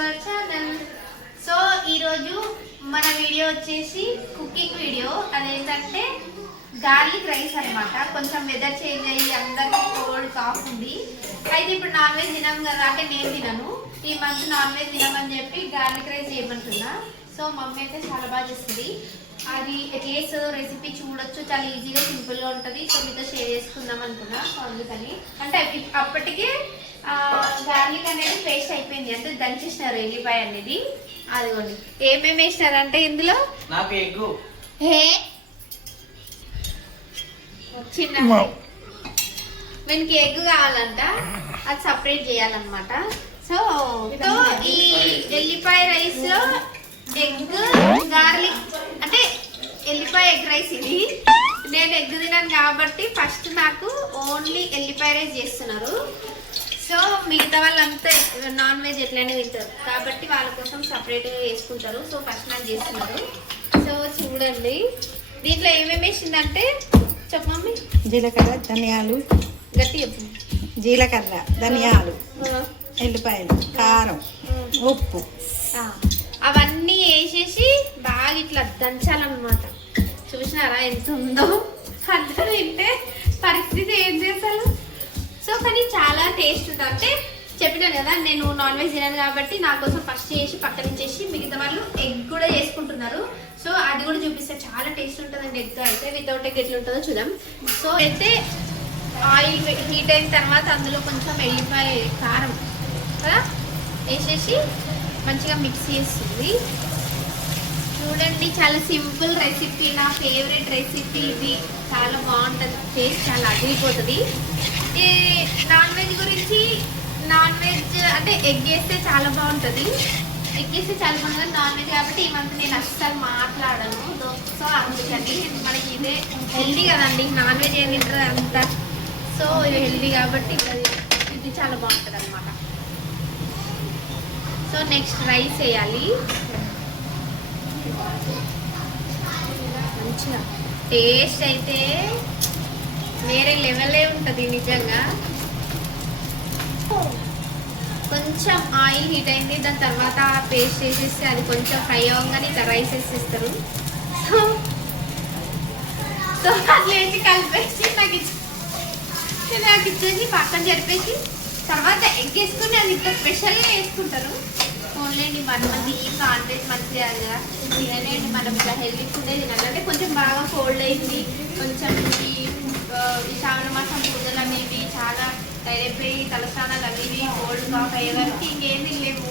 Our channel. So ఈరోజు మన video వచ్చేసి కుకింగ్ వీడియో. అదేంటంటే గార్లిక్ రైస్ అనమాట. కొంచెం వెదర్ చేంజ్ అయ్యి అందరికీ కోల్డ్ కాఫ్ ఉంది. అయితే ఇప్పుడు నాన్ వెజ్ తినాం కదా, అంటే నేను తినను. ఈ మంత్ నాన్ వెజ్ తినమని చెప్పి గార్లిక్ రైస్ చేయమంటున్నా. సో మమ్మీ అయితే చాలా బాగా చేస్తుంది. అది ఎట్లా చేస్తుందో రెసిపీ చూడొచ్చు. చాలా ఈజీగా సింపుల్గా ఉంటుంది. సో మీతో షేర్ చేసుకుందాం అనుకున్నా. సో అందుకని అంటే అప్పటికే గార్లిక్ అనేది పేస్ట్ అయిపోయింది, అంటే దంచేసినారు ఎల్లిపాయ అనేది. అదిగోండి ఏమేమి వేసినారంటే ఇందులో నాకు ఎగ్గు చిన్న మనకి ఎగ్ కావాలంట, అది సపరేట్ చేయాలన్నమాట. సో ఈ ఎల్లిపాయ రైస్ ఎగ్ గార్లిక్ అంటే ఎల్లిపాయ ఎగ్ రైస్. ఇది నేను ఎగ్ తినాను కాబట్టి ఫస్ట్ నాకు ఓన్లీ ఎల్లిపాయ రైస్ చేస్తున్నారు. సో మిగతా వాళ్ళంతా నాన్ వెజ్ ఎట్లయినా తింటారు కాబట్టి వాళ్ళ కోసం సపరేట్గా వేసుకుంటారు. సో ఫస్ట్ నాకు చేస్తున్నారు. సో చూడండి దీంట్లో ఏమేమి వేసిందంటే చెప్పమమ్మీ. జీలకర్ర, ధనియాలు, గట్టి చెప్పు. జీలకర్ర, ధనియాలు, ఎల్లిపాయలు, కారం, ఉప్పు అవన్నీ వేసేసి బాగా ఇట్లా దంచాలన్నమాట. చూసినారా ఎంత ఉందో? అందరూ తింటే పరిస్థితి ఏం చేస్తారు. సో కానీ చాలా టేస్ట్ ఉంటుంది. అంటే చెప్పినాను కదా నేను నాన్ వెజ్ తినాను కాబట్టి నా కోసం ఫస్ట్ చేసి పక్కన చేసి మిగతా వాళ్ళు ఎగ్ కూడా చేసుకుంటున్నారు. సో అది కూడా చూపిస్తే చాలా టేస్ట్ ఉంటుందండి. ఎగ్ అయితే వితౌట్ ఎగ్ ఎట్లా ఉంటుందో చూద్దాం. సో అయితే ఆయిల్ హీట్ అయిన తర్వాత అందులో కొంచెం ఎల్లిపాయ కారం కదా వేసేసి మంచిగా మిక్స్ చేస్తుంది. చూడండి చాలా సింపుల్ రెసిపీ, నా ఫేవరెట్ రెసిపీ ఇది. చాలా బాగుంటుంది, టేస్ట్ చాలా అదిరిపోతుంది. ఈ నాన్ వెజ్ గురించి, నాన్ వెజ్ అంటే ఎగ్ వేస్తే చాలా బాగుంటుంది. ఎగ్ వేస్తే చాలా బాగుంటుంది నాన్ వెజ్ కాబట్టి ఈ మంత్ నేను అస్సలు మాట్లాడను. సో అందుకని మనకి ఇదే హెల్దీ కదండి, నాన్ వెజ్ ఏం తింటుంది అంతా. సో ఇది హెల్దీ కాబట్టి ఇది చాలా బాగుంటుంది అనమాట. సో నెక్స్ట్ రైస్ వేయాలి. మంచిగా టేస్ట్ అయితే వేరే లెవెలే ఉంటుంది నిజంగా. కొంచెం ఆయిల్ హీట్ అయింది, దాని తర్వాత పేస్ట్ వేసేసి అది కొంచెం ఫ్రై అవ్వగానే ఇక రైస్ వేసేస్తారు. సో అట్లా వేసి కలిపేసి నాకు ఇచ్చేసి పక్కన జరిపేసి తర్వాత ఎగ్ వేసుకుని అది ఇంకా స్పెషల్గా వేసుకుంటారు. ఓన్లీ మనది నాన్ వెజ్ మంచిగా కదా తినలేండి, మనం ఇలా హెల్దీ ఫుడ్ తినాలి. అంటే కొంచెం బాగా కోల్డ్ అయింది, కొంచెం ఈ శ్రావణ మాసం పూజలు అనేవి చాలా అయిపోయి తలస్నానాలు అనేవి కోల్డ్ కాఫ్ అయ్యే వరకు ఇంకేం తినలేము.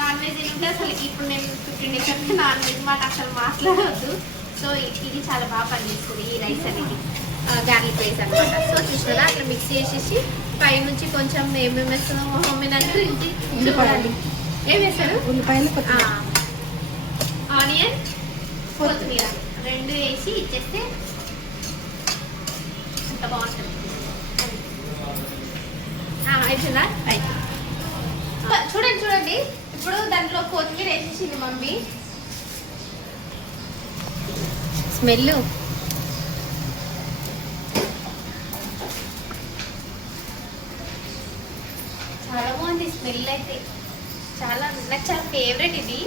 నాన్ వెజ్ తింటే అసలు ఇప్పుడు నేను 15 డేస్ నాన్ వెజ్ మాట అసలు మాట్లాడవద్దు. సో ఇది చాలా బాగా పనిచేస్తుంది ఈ రైస్ అనేది, గార్లిక్ రైస్ అనమాట. సో చూసినా అట్లా మిక్స్ చేసేసి పై నుంచి కొంచెం ఏమేమి వేస్తుందో మమ్మీ నన్ను చూడాలి. ఏం వేస్తారు? ఉల్లిపాయలు, ఆనియన్, కొత్తిమీర రెండు వేసి ఇచ్చేస్తే అంత బాగుంటుంది. అయిపోయిందా? చూడండి చూడండి ఇప్పుడు దాంట్లో కొత్తిమీర వేసేసింది మమ్మీ. స్మెల్ చాలా బాగుంది. స్మెల్ అయితే చాలా, నాకు చాలా ఫేవరెట్ ఇది.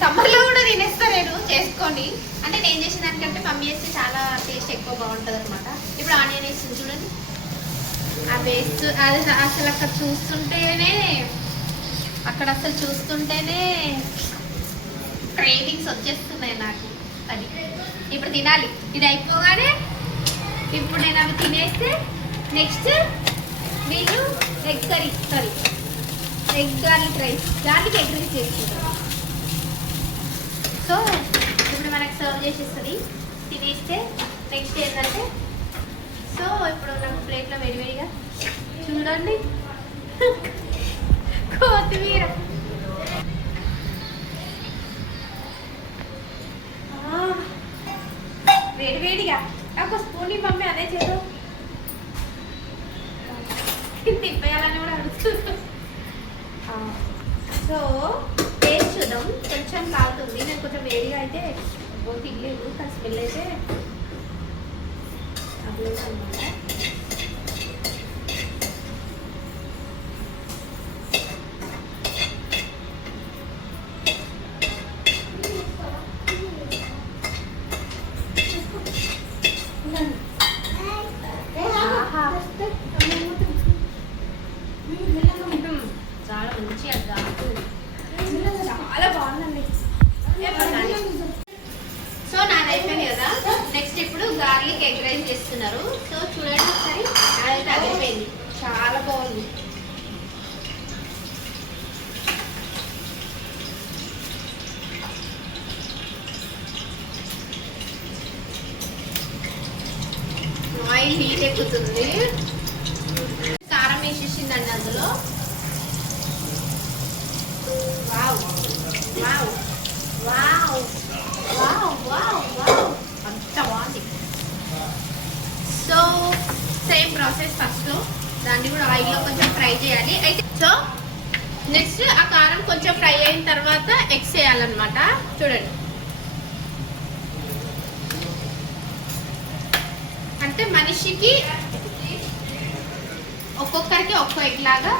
సమ్మర్లో కూడా తినేస్తా నేను చేసుకొని. అంటే నేను చేసిన దానికంటే మమ్మీ చేస్తే చాలా టేస్ట్ ఎక్కువ బాగుంటుంది అనమాట. ఇప్పుడు ఆనియన్ వేస్తుంది చూడండి, అది వేస్తూ అది అసలు అక్కడ చూస్తుంటేనే క్రేవింగ్స్ వచ్చేస్తున్నాయి నాకు. అది ఇప్పుడు తినాలి. ఇది అయిపోగానే ఇప్పుడు నేను అవి తినేస్తే నెక్స్ట్ వీళ్ళు ఎగ్ గార్లిక్ రైస్ చేసుకుంటాం. సో ఇప్పుడు మనకు సర్వ్ చేసేస్తుంది తినేస్తే. నెక్స్ట్ ఏంటంటే సో ఇప్పుడు నాకు ప్లేట్లో వేడివేడిగా చూడండి కొత్తిమీర వేడివేడిగా ఒక స్పూన్ మమ్మీ అదే చేద్దాం తిప్పేయాలని కూడా అడుగుతుంది. సో టేస్ట్ చూద్దాం. కొంచెం కాగుతుంది, నేను కొంచెం వేడిగా అయితే తినలేదు, కానీ స్మెల్ అయితే అట్లా అనమాట. మంచి అది చాలా బాగుందండి. సో నాది అయిపోయింది కదా. నెక్స్ట్ ఇప్పుడు గార్లిక్ ఎగ్ రైస్ చేస్తున్నారు. సో చూడండి ఒకసారి, నాదైతే అయిపోయింది, చాలా బాగుంది. ఆయిల్ హీట్ ఎక్కుతుంది, కారం వేసేసిందండి అందులో. Wow wow wow wow wow wow, అంత బాగుంది. సో సేమ్ ప్రాసెస్, ఫస్ట్ దాన్ని కూడా ఆయిల్లో కొంచెం ఫ్రై చేయాలి. అయితే సో నెక్స్ట్ ఆ కారం కొంచెం ఫ్రై అయిన తర్వాత ఎగ్స్ వేయాలన్నమాట. చూడండి, అంటే మనిషికి ఒక్కొక్కరికి ఒక్కో ఎగ్ లాగా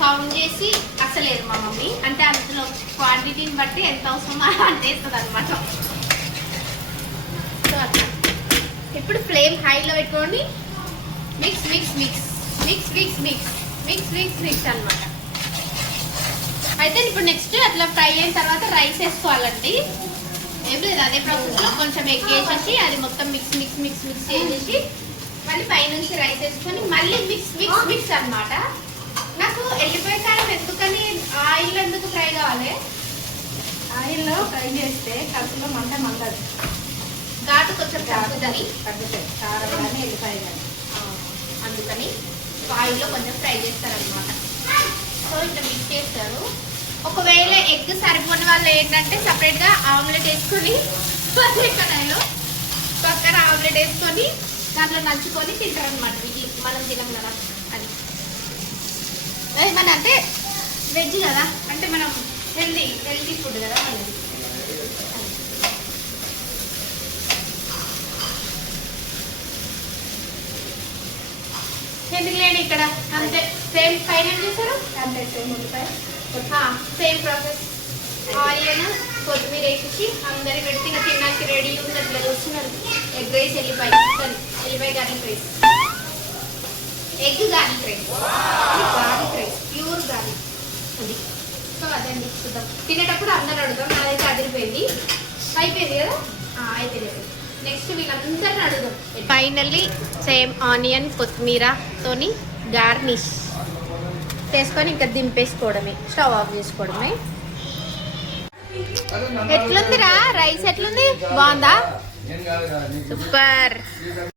కౌంట్ చేసి అసలేదు మా మమ్మీ. అంటే అందులో క్వాంటిటీని బట్టి ఎంత అవసరమో అంత వేస్తుంది అనమాట. సో అట్లా ఇప్పుడు ఫ్లేమ్ హైలో పెట్టుకోండి. Mix mix mix mix mix mix mix mix mix అనమాట. అయితే ఇప్పుడు నెక్స్ట్ అట్లా ఫ్రై అయిన తర్వాత రైస్ వేసుకోవాలండి. ఏం లేదు, అదే ప్రాసెస్లో కొంచెం ఎగ్ వేసేసి అది మొత్తం మిక్స్ మిక్స్ మిక్స్ మిక్స్ చేసేసి మళ్ళీ పైనుంచి రైస్ వేసుకొని మళ్ళీ మిక్స్ మిక్స్ మిక్స్ అనమాట. నాకు ఎల్లిపాయ కారం ఎందుకని ఆయిల్ ఎందుకు ఫ్రై కావాలి? ఆయిల్లో ఫ్రై చేస్తే కడుపులో మంట మండదు, ఘాటు కొంచెం తగ్గుతుంది, తగ్గుతాయి కారం కానీ ఎల్లిపాయ కానీ. అందుకని ఆయిల్లో కొంచెం ఫ్రై చేస్తారనమాట. సో ఇట్లా మిక్స్ చేస్తారు. ఒకవేళ ఎగ్ సరిపోని వాళ్ళు ఏంటంటే సపరేట్గా ఆమ్లెట్ వేసుకొని అదే కడాయిలో పక్కన ఆమ్లెట్ వేసుకొని దాంట్లో నంచుకొని తింటారు అనమాట. ఇది మనం తినం కదా అది. ఏమన్నా అంటే వెజ్ కదా, అంటే మనం హెల్దీ ఫుడ్ కదా మనది. ఎందుకు లేండి ఇక్కడ అంతే సేమ్. పైన ఏం చేస్తారు అంటే సేమ్ ఉల్లిపాయ, సేమ్ ప్రాసెస్. ఆనియన్ కొత్తిమీర వేసేసి అందరికి పెడితే ఇంకా తినడానికి రెడీ ఉంది. అట్లా చూస్తున్నారు. ఎగ్ రైస్, ఎల్లిపాయ garlic rice, egg garlic rice, garlic rice, pure garlic అది. సో అదండి, చూద్దాం. తినేటప్పుడు అందరూ అడుగుతాం. నాదైతే అదిరిపోయింది, అయిపోయింది కదా, అయిపోయింది. నెక్స్ట్ వీళ్ళందరిని అడుగుదాం. ఫైనల్లీ సేమ్ ఆనియన్ కొత్తిమీరతోని గార్నిష్ చేసుకొని ఇంకా దింపేసుకోవడమే, స్టవ్ ఆఫ్ చేసుకోవడమే. ఎట్లుందిరా రైస్? ఎట్లుంది? బాగుందా? సూపర్.